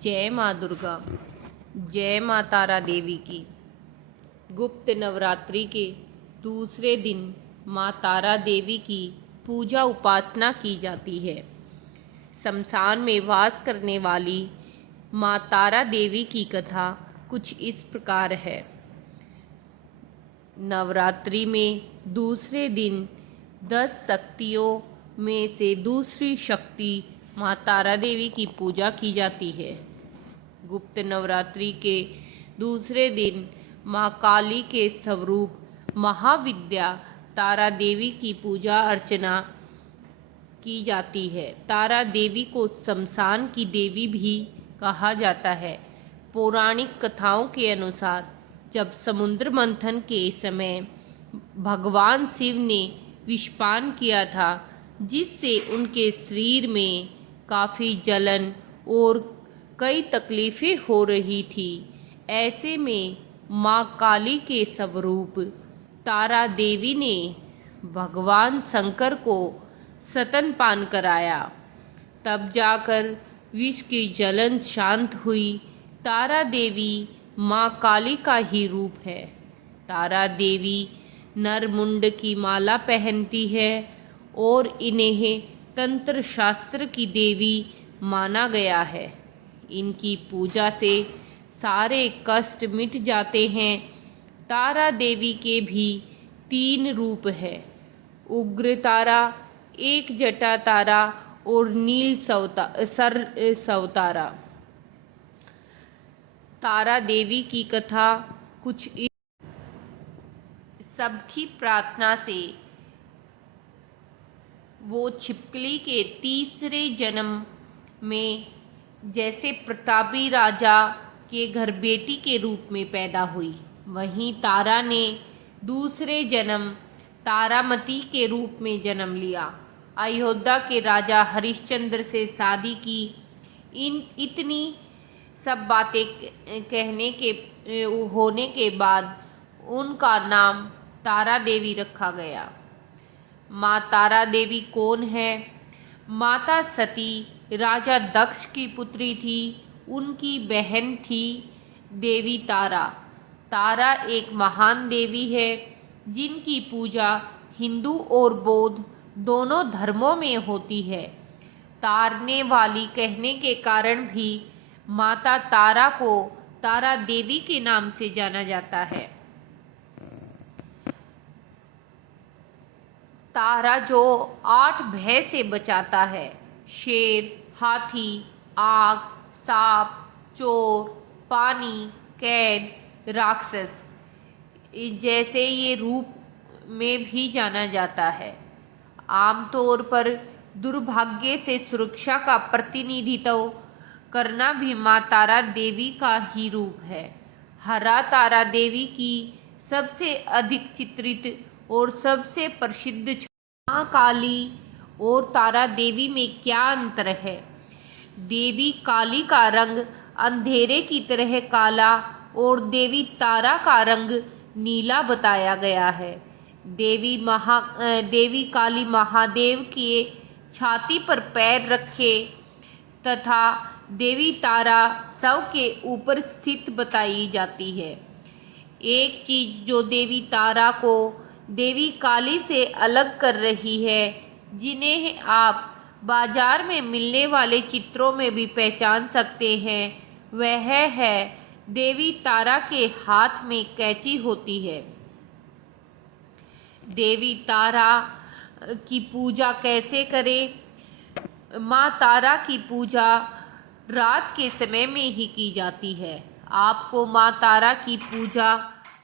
जय माँ दुर्गा, जय माँ तारा देवी की। गुप्त नवरात्रि के दूसरे दिन माँ तारा देवी की पूजा उपासना की जाती है। शमशान में वास करने वाली माँ तारा देवी की कथा कुछ इस प्रकार है। नवरात्रि में दूसरे दिन 10 शक्तियों में से दूसरी शक्ति माँ तारा देवी की पूजा की जाती है। गुप्त नवरात्रि के दूसरे दिन माँ काली के स्वरूप महाविद्या तारा देवी की पूजा अर्चना की जाती है। तारा देवी को शमशान की देवी भी कहा जाता है। पौराणिक कथाओं के अनुसार जब समुद्र मंथन के समय भगवान शिव ने विषपान किया था, जिससे उनके शरीर में काफ़ी जलन और कई तकलीफ़ें हो रही थी। ऐसे में माँ काली के स्वरूप तारा देवी ने भगवान शंकर को स्तनपान कराया। तब जाकर विष की जलन शांत हुई। तारा देवी माँ काली का ही रूप है। तारा देवी नरमुंड की माला पहनती है और इन्हें तंत्र शास्त्र की देवी माना गया है। इनकी पूजा से सारे कष्ट मिट जाते हैं। तारा देवी के भी 3 रूप है: उग्र तारा, एक जटा तारा और नील सवतारा। तारा देवी की कथा कुछ इस सबकी प्रार्थना से वो छिपकली के तीसरे जन्म में जैसे प्रतापी राजा के घर बेटी के रूप में पैदा हुई, वहीं तारा ने दूसरे जन्म तारामती के रूप में जन्म लिया। अयोध्या के राजा हरिश्चंद्र से शादी की। इतनी सब बातें कहने के होने के बाद उनका नाम तारा देवी रखा गया। माँ तारा देवी कौन है? माता सती राजा दक्ष की पुत्री थी। उनकी बहन थी देवी तारा। तारा एक महान देवी है जिनकी पूजा हिंदू और बौद्ध दोनों धर्मों में होती है। तारने वाली कहने के कारण भी माता तारा को तारा देवी के नाम से जाना जाता है। तारा जो 8 भय से बचाता है: शेर, हाथी, आग, सांप, चोर, पानी, कैद, राक्षस जैसे ये रूप में भी जाना जाता है। आमतौर पर दुर्भाग्य से सुरक्षा का प्रतिनिधित्व करना भी माँ तारा देवी का ही रूप है। हरा तारा देवी की सबसे अधिक चित्रित और सबसे प्रसिद्ध माँ काली और तारा देवी में क्या अंतर है? देवी काली का रंग अंधेरे की तरह काला और देवी तारा का रंग नीला बताया गया है। देवी काली महादेव की छाती पर पैर रखे तथा देवी तारा शव के ऊपर स्थित बताई जाती है। एक चीज जो देवी तारा को देवी काली से अलग कर रही है, जिन्हें आप बाजार में मिलने वाले चित्रों में भी पहचान सकते हैं, वह है देवी तारा के हाथ में कैंची होती है। देवी तारा की पूजा कैसे करें? माँ तारा की पूजा रात के समय में ही की जाती है। आपको माँ तारा की पूजा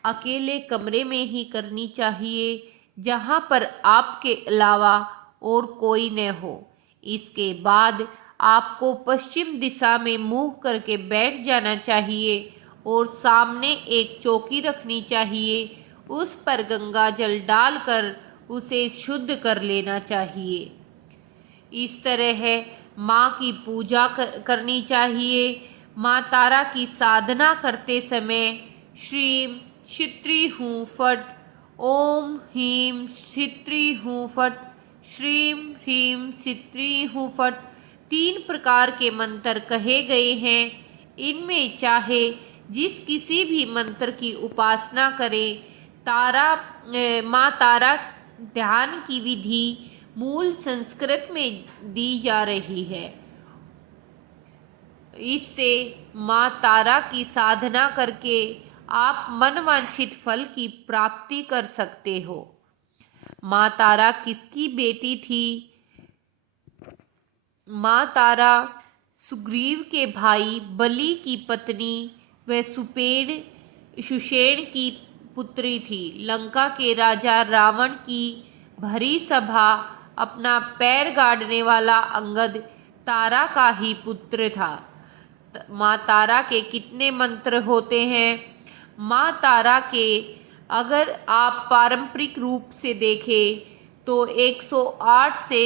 अकेले कमरे में ही करनी चाहिए, जहाँ पर आपके अलावा और कोई न हो। इसके बाद आपको पश्चिम दिशा में मुंह करके बैठ जाना चाहिए और सामने एक चौकी रखनी चाहिए। उस पर गंगा जल डालकर उसे शुद्ध कर लेना चाहिए। इस तरह माँ की पूजा करनी चाहिए। माँ तारा की साधना करते समय श्रीम शित्री हूँ फट, ओम ह्रीम शित्री हूँ फट, श्रीम ह्रीम शित्री हूँ फट 3 प्रकार के मंत्र कहे गए हैं। इनमें चाहे जिस किसी भी मंत्र की उपासना करें, माँ तारा ध्यान की विधि मूल संस्कृत में दी जा रही है। इससे माँ तारा की साधना करके आप मनवांछित फल की प्राप्ति कर सकते हो। माँ तारा किसकी बेटी थी? माँ तारा सुग्रीव के भाई बलि की पत्नी व सुषेण की पुत्री थी। लंका के राजा रावण की भरी सभा अपना पैर गाड़ने वाला अंगद तारा का ही पुत्र था। माँ तारा के कितने मंत्र होते हैं? माँ तारा के अगर आप पारंपरिक रूप से देखें तो 108 से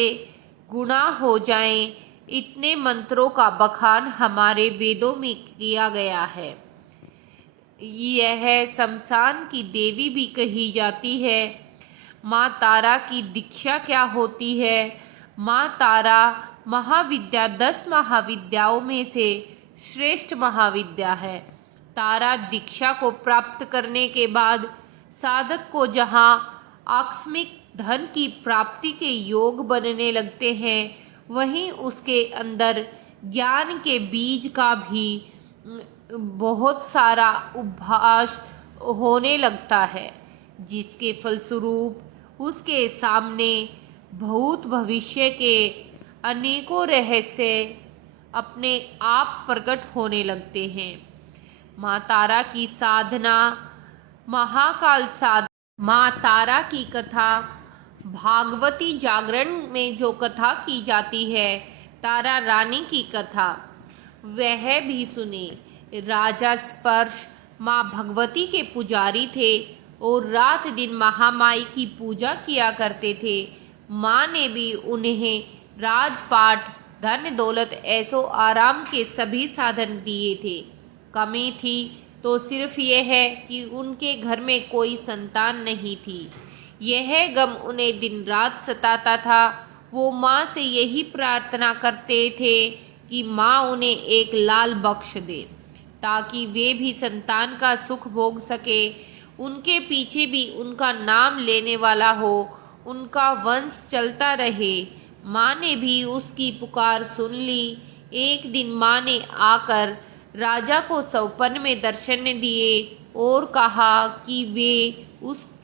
गुणा हो जाएं, इतने मंत्रों का बखान हमारे वेदों में किया गया है। यह शमशान की देवी भी कही जाती है। माँ तारा की दीक्षा क्या होती है? माँ तारा महाविद्या 10 महाविद्याओं में से श्रेष्ठ महाविद्या है। तारा दीक्षा को प्राप्त करने के बाद साधक को जहाँ आकस्मिक धन की प्राप्ति के योग बनने लगते हैं, वहीं उसके अंदर ज्ञान के बीज का भी बहुत सारा उद्भास होने लगता है, जिसके फलस्वरूप उसके सामने भूत भविष्य के अनेकों रहस्य अपने आप प्रकट होने लगते हैं। माँ तारा की साधना महाकाल साधना। माँ तारा की कथा भागवती जागरण में जो कथा की जाती है, तारा रानी की कथा, वह भी सुने। राजा स्पर्श माँ भगवती के पुजारी थे और रात दिन महामाई की पूजा किया करते थे। माँ ने भी उन्हें राजपाट, धन दौलत, ऐसो आराम के सभी साधन दिए थे। कमी थी तो सिर्फ यह है कि उनके घर में कोई संतान नहीं थी। यह गम उन्हें दिन रात सताता था। वो माँ से यही प्रार्थना करते थे कि माँ उन्हें एक लाल बख्श दे, ताकि वे भी संतान का सुख भोग सके, उनके पीछे भी उनका नाम लेने वाला हो, उनका वंश चलता रहे। माँ ने भी उसकी पुकार सुन ली। एक दिन माँ ने आकर राजा को सपने में दर्शन दिए और कहा कि वे उसकी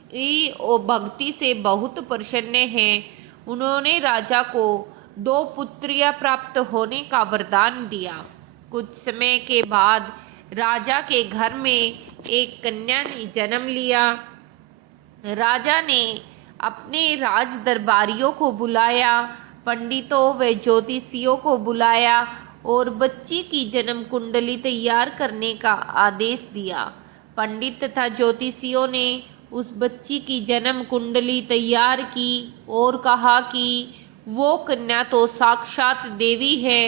भक्ति से बहुत प्रसन्न हैं। उन्होंने राजा को 2 पुत्रियां प्राप्त होने का वरदान दिया। कुछ समय के बाद राजा के घर में एक कन्या ने जन्म लिया। राजा ने अपने राज दरबारियों को बुलाया, पंडितों व ज्योतिषियों को बुलाया और बच्ची की जन्म कुंडली तैयार करने का आदेश दिया। पंडित तथा ज्योतिषियों ने उस बच्ची की जन्म कुंडली तैयार की और कहा कि वो कन्या तो साक्षात देवी है।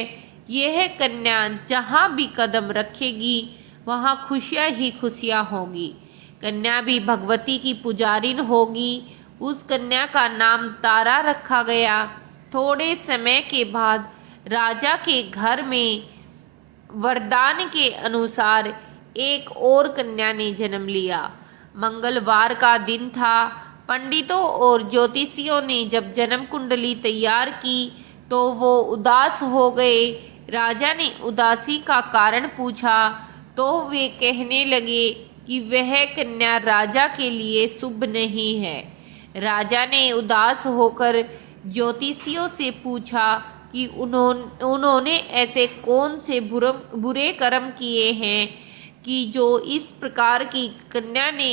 यह कन्या जहाँ भी कदम रखेगी वहाँ खुशियाँ ही खुशियाँ होगी। कन्या भी भगवती की पुजारिन होगी। उस कन्या का नाम तारा रखा गया। थोड़े समय के बाद राजा के घर में वरदान के अनुसार एक और कन्या ने जन्म लिया। मंगलवार का दिन था। पंडितों और ज्योतिषियों ने जब जन्म कुंडली तैयार की तो वो उदास हो गए। राजा ने उदासी का कारण पूछा तो वे कहने लगे कि वह कन्या राजा के लिए शुभ नहीं है। राजा ने उदास होकर ज्योतिषियों से पूछा कि उन्होंने ऐसे कौन से बुरे कर्म किए हैं कि जो इस प्रकार की कन्या ने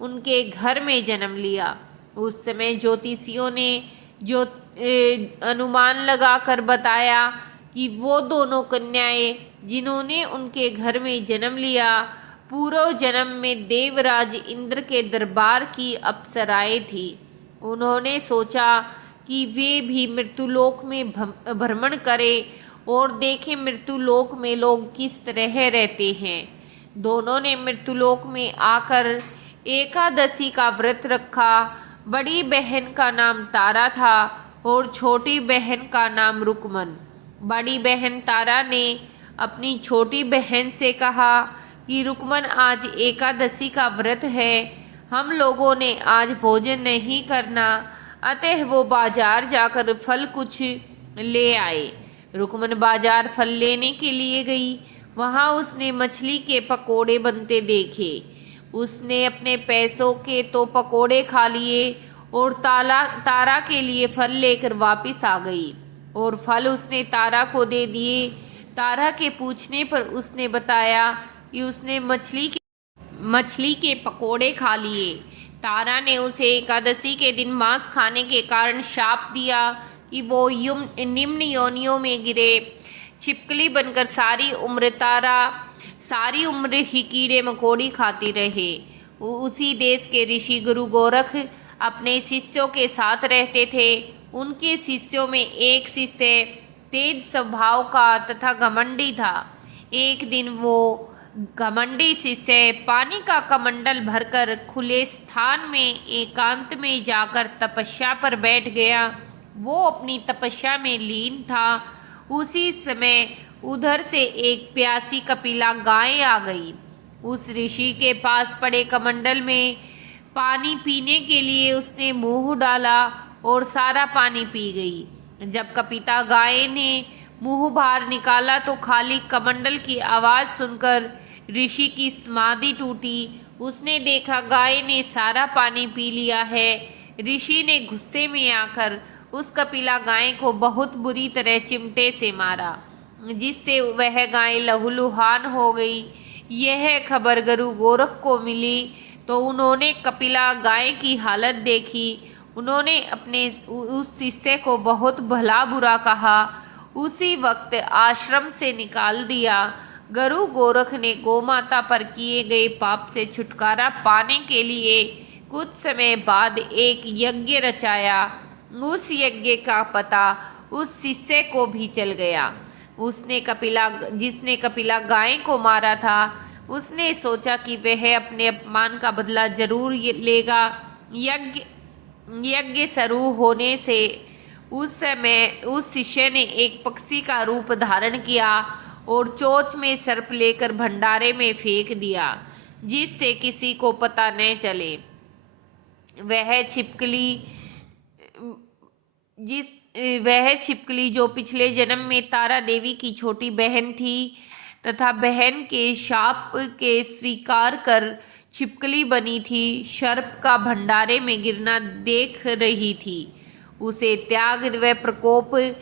उनके घर में जन्म लिया। उस समय ज्योतिषियों ने जो अनुमान लगाकर बताया कि वो दोनों कन्याएं जिन्होंने उनके घर में जन्म लिया, पूर्व जन्म में देवराज इंद्र के दरबार की अप्सराएं थी। उन्होंने सोचा कि वे भी मृत्युलोक में भ्रमण करें और देखें मृत्युलोक में लोग किस तरह रहते हैं। दोनों ने मृत्युलोक में आकर एकादशी का व्रत रखा। बड़ी बहन का नाम तारा था और छोटी बहन का नाम रुकमन। बड़ी बहन तारा ने अपनी छोटी बहन से कहा कि रुकमन, आज एकादशी का व्रत है, हम लोगों ने आज भोजन नहीं करना, अतः वो बाजार जाकर फल कुछ ले आए। रुकमन बाजार फल लेने के लिए गई। वहां उसने मछली के पकोड़े बनते देखे। उसने अपने पैसों के तो पकोड़े खा लिए और तारा के लिए फल लेकर वापस आ गई और फल उसने तारा को दे दिए। तारा के पूछने पर उसने बताया कि उसने मछली के पकोड़े खा लिए। तारा ने उसे एकादशी के दिन मांस खाने के कारण शाप दिया कि वो निम्न योनियों में गिरे। छिपकली बनकर सारी उम्र ही कीड़े मकोड़ी खाती रहे। उसी देश के ऋषि गुरु गोरख अपने शिष्यों के साथ रहते थे। उनके शिष्यों में एक शिष्य तेज स्वभाव का तथा घमंडी था। एक दिन वो घमंडी शिष्य पानी का कमंडल भरकर खुले स्थान में एकांत में जाकर तपस्या पर बैठ गया। वो अपनी तपस्या में लीन था। उसी समय उधर से एक प्यासी कपिला गाय आ गई। उस ऋषि के पास पड़े कमंडल में पानी पीने के लिए उसने मुंह डाला और सारा पानी पी गई। जब कपिता गाय ने मुंह बाहर निकाला तो खाली कमंडल की आवाज सुनकर ऋषि की समाधि टूटी। उसने देखा गाय ने सारा पानी पी लिया है। ऋषि ने गुस्से में आकर उस कपिला गाय को बहुत बुरी तरह चिमटे से मारा, जिससे वह गाय लहूलुहान हो गई। यह खबर गुरु गोरख को मिली तो उन्होंने कपिला गाय की हालत देखी। उन्होंने अपने उस शिष्य को बहुत भला बुरा कहा। उसी वक्त आश्रम से निकाल दिया। गुरु गोरख ने गोमाता पर किए गए पाप से छुटकारा पाने के लिए कुछ समय बाद एक यज्ञ रचाया। उस यज्ञ का पता उस शिष्य को भी चल गया। जिसने कपिला गाय को मारा था, उसने सोचा कि वह अपने अपमान का बदला जरूर लेगा। यज्ञ शुरू होने से उस समय उस शिष्य ने एक पक्षी का रूप धारण किया और चोंच में सर्प लेकर भंडारे में फेंक दिया, जिससे किसी को पता न चले। वह छिपकली जो पिछले जन्म में तारा देवी की छोटी बहन थी तथा बहन के शाप के स्वीकार कर छिपकली बनी थी, सर्प का भंडारे में गिरना देख रही थी। उसे त्याग व प्रकोप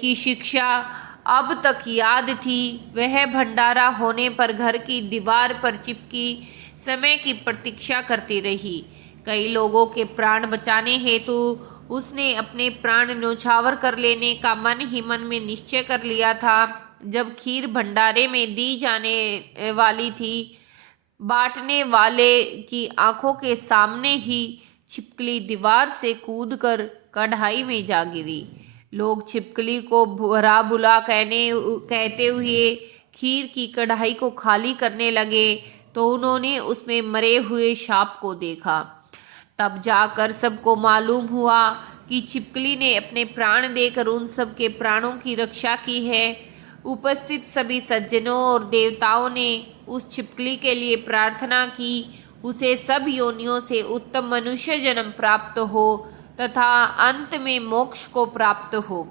की शिक्षा अब तक याद थी। वह भंडारा होने पर घर की दीवार पर चिपकी समय की प्रतीक्षा करती रही। कई लोगों के प्राण बचाने हेतु उसने अपने प्राण न्यौछावर कर लेने का मन ही मन में निश्चय कर लिया था। जब खीर भंडारे में दी जाने वाली थी, बांटने वाले की आंखों के सामने ही छिपकली दीवार से कूदकर कढ़ाई में जा गिरी। लोग छिपकली को बुरा बुला कहते हुए खीर की कढ़ाई को खाली करने लगे तो उन्होंने उसमें मरे हुए सांप को देखा। तब जाकर सबको मालूम हुआ कि छिपकली ने अपने प्राण देकर उन सब के प्राणों की रक्षा की है। उपस्थित सभी सज्जनों और देवताओं ने उस छिपकली के लिए प्रार्थना की, उसे सब योनियों से उत्तम मनुष्य जन्म प्राप्त हो तथा अंत में मोक्ष को प्राप्त हो।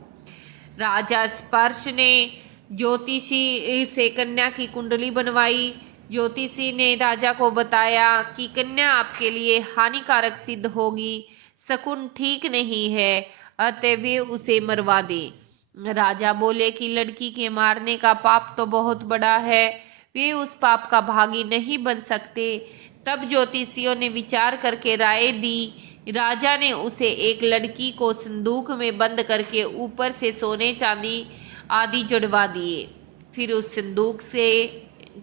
राजा स्पर्श ने ज्योतिषी से कन्या की कुंडली बनवाई। ज्योतिषी ने राजा को बताया कि कन्या आपके लिए हानिकारक सिद्ध होगी, शकुन ठीक नहीं है, अतः वे उसे मरवा दें। राजा बोले कि लड़की के मारने का पाप तो बहुत बड़ा है, वे उस पाप का भागी नहीं बन सकते। तब ज्योतिषियों ने विचार करके राय दी। राजा ने उसे एक लड़की को संदूक में बंद करके ऊपर से सोने चांदी आदि जड़वा दिए। फिर उस संदूक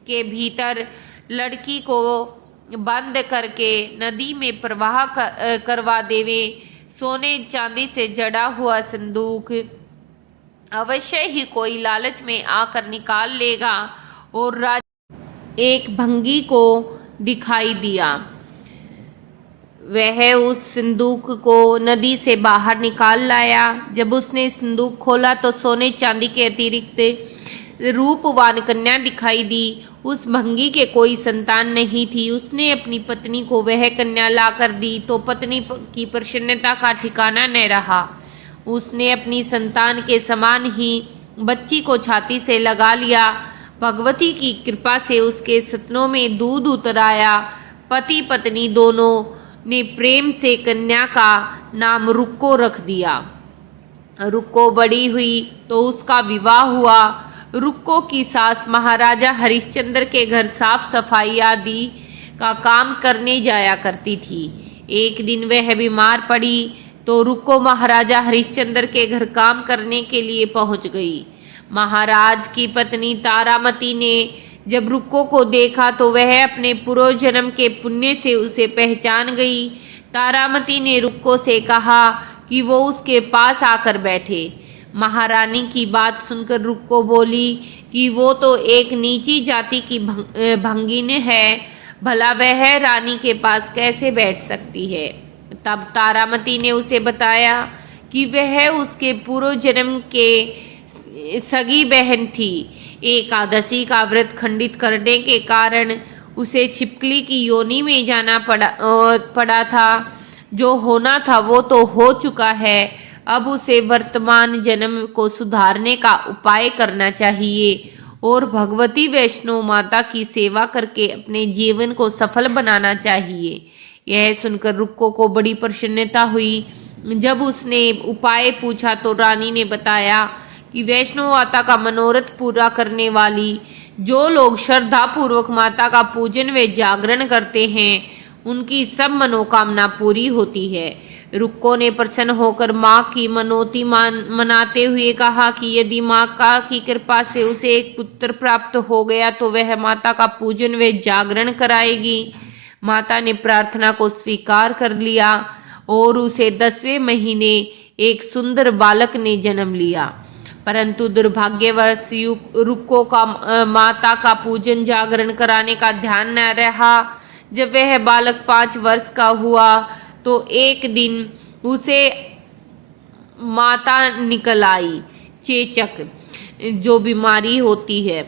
के भीतर लड़की को बंद करके नदी में प्रवाह करवा देवे। सोने चांदी से जड़ा हुआ संदूक अवश्य ही कोई लालच में आकर निकाल लेगा। और राजा एक भंगी को दिखाई दिया। वह उस संदूक को नदी से बाहर निकाल लाया। जब उसने संदूक खोला तो सोने चांदी के अतिरिक्त रूपवान कन्या दिखाई दी। उस भंगी के कोई संतान नहीं थी। उसने अपनी पत्नी को वह कन्या ला कर दी तो पत्नी की प्रसन्नता का ठिकाना न रहा। उसने अपनी संतान के समान ही बच्ची को छाती से लगा लिया। भगवती की कृपा से उसके सपनों में दूध उतर आया। पति पत्नी दोनों ने प्रेम से कन्या का नाम रुक्को रख दिया। रुक्को बड़ी हुई तो उसका विवाह हुआ। रुक्को की सास महाराजा हरिश्चंद्र के घर साफ सफाई आदि का काम करने जाया करती थी। एक दिन वह बीमार पड़ी तो रुक्को महाराजा हरिश्चंद्र के घर काम करने के लिए पहुंच गई। महाराज की पत्नी तारामती ने जब रुक्को को देखा तो वह अपने पूर्व जन्म के पुण्य से उसे पहचान गई। तारामती ने रुक्को से कहा कि वो उसके पास आकर बैठे। महारानी की बात सुनकर रुक्को बोली कि वो तो एक नीची जाति की भंगिन है, भला वह रानी के पास कैसे बैठ सकती है। तब तारामती ने उसे बताया कि वह उसके पूर्व जन्म के सगी बहन थी। एकादशी का व्रत खंडित करने के कारण उसे छिपकली की योनि में जाना पड़ा था। जो होना था वो तो हो चुका है, अब उसे वर्तमान जन्म को सुधारने का उपाय करना चाहिए और भगवती वैष्णो माता की सेवा करके अपने जीवन को सफल बनाना चाहिए। यह सुनकर रुक्को को बड़ी प्रसन्नता हुई। जब उसने उपाय पूछा तो रानी ने बताया कि वैष्णो माता का मनोरथ पूरा करने वाली जो लोग श्रद्धा पूर्वक माता का पूजन व जागरण करते हैं उनकी सब मनोकामना पूरी होती है। रुक्को ने प्रसन्न होकर माँ की मनोती मनाते हुए कहा कि यदि माँ का की कृपा से उसे एक पुत्र प्राप्त हो गया तो वह माता का पूजन व जागरण कराएगी। माता ने प्रार्थना को स्वीकार कर लिया और उसे 10वें महीने एक सुंदर बालक ने जन्म लिया। परंतु दुर्भाग्यवश रुक्को का माता का पूजन जागरण कराने का ध्यान न रहा। जब वह बालक 5 वर्ष का हुआ तो एक दिन उसे माता निकल आई, चेचक जो बीमारी होती है।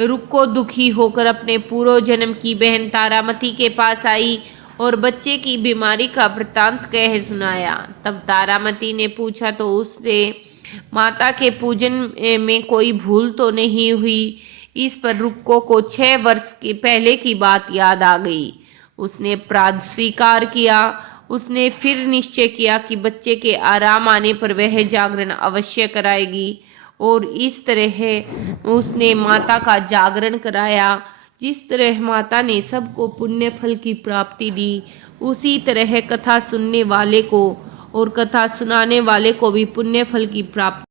रुक्को दुखी होकर अपने पूर्व जन्म की बहन तारामती के पास आई और बच्चे की बीमारी का वृत्तांत कह सुनाया। तब तारामती ने पूछा तो उससे माता के पूजन में कोई भूल तो नहीं हुई। इस पर रुक्को को 6 वर्ष के पहले की बात याद आ गई। उसने अपराध स्वीकार किया। उसने फिर निश्चय किया कि बच्चे के आराम आने पर वह जागरण अवश्य कराएगी और इस तरह उसने माता का जागरण कराया। जिस तरह माता ने सबको पुण्य फल की प्राप्ति दी उसी तरह कथा सुनने वाले को और कथा सुनाने वाले को भी पुण्य फल की प्राप्ति